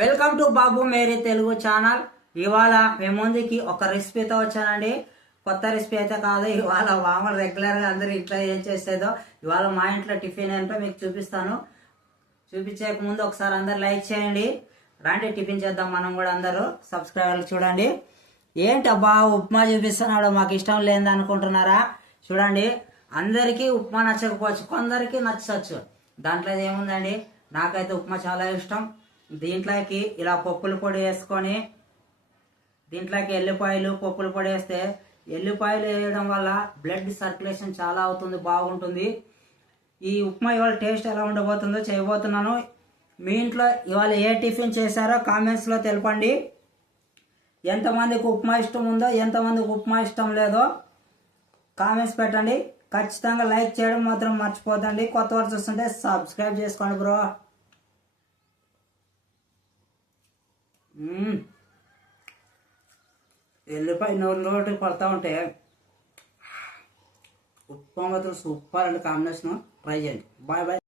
Welcome to Babu Mary Telugu channel. ఇవాళ మేము ముందుకి ఒక రెసిపీతో వచ్చానండి. కొత్త రెసిపీ అయితే కాదు. ఇవాళ మామూలు రెగ్యులర్గా అందరూ ఇంట్లో ఏం చేసేదో ఇవాళ మా ఇంట్లో టిఫిన్ ఏంటో మీకు చూపిస్తాను. చూపించక ముందు ఒకసారి అందరు లైక్ చేయండి. రండి టిఫిన్ చేద్దాం మనం కూడా. అందరూ సబ్స్క్రైబర్లు చూడండి. ఏంటి అబ్బా ఉప్మా చూపిస్తున్నాడు, మాకు ఇష్టం లేదని అనుకుంటున్నారా? చూడండి, అందరికీ ఉప్మా నచ్చకపోవచ్చు, కొందరికి నచ్చవచ్చు. దాంట్లో ఏముందండి, నాకైతే ఉప్మా చాలా ఇష్టం. దీంట్లోకి ఇలా పప్పుల పొడి వేసుకొని దీంట్లోకి ఎల్లిపాయలు పప్పుల పొడి వేస్తే ఎల్లిపాయలు వేయడం వల్ల బ్లడ్ సర్క్యులేషన్ చాలా అవుతుంది, బాగుంటుంది. ఈ ఉప్మా ఇవాళ టేస్ట్ ఎలా ఉండబోతుందో చేయబోతున్నాను. మీ ఇంట్లో ఇవాళ ఏ టిఫిన్ చేశారో కామెంట్స్లో తెలపండి. ఎంతమందికి ఉప్మా ఇష్టం ఉందో, ఎంతమందికి ఉప్మా ఇష్టం లేదో కామెంట్స్ పెట్టండి. ఖచ్చితంగా లైక్ చేయడం మాత్రం మర్చిపోతండి. కొత్త వారు చూస్తుంటే సబ్స్క్రైబ్ చేసుకోండి బ్రో. ఎల్లిపాయ నోటి పడతా ఉంటే ఉప్మా మాత్రం సూపర్ అండి. కాంబినేషన్ ట్రై చేయండి. Bye bye.